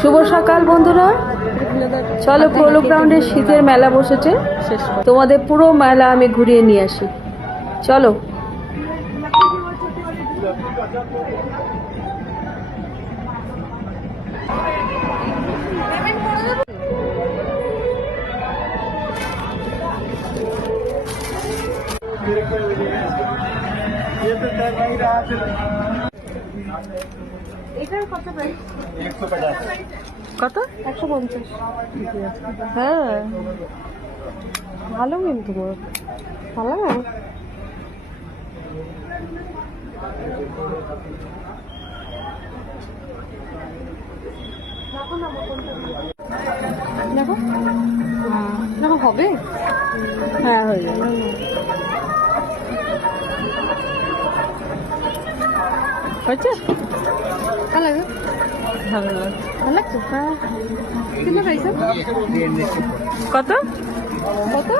শুভ সকাল বন্ধুরা, চলো পোলো গ্রাউন্ডে শীতের মেলা বসেছে, তোমাদের পুরো মেলা আমি ঘুরিয়ে নিয়ে আসি। চলো। কত? 150। হ্যাঁ, ভালো কিন্তু ভালো লাগে। দেখো দেখো, হবে। হ্যাঁ, হয়ে যাবে। হয়েছে? ভালো লাগে, ভালো লাগছে, ভালো লাগছে। হ্যাঁ, কিলো খাইছো? কত কত?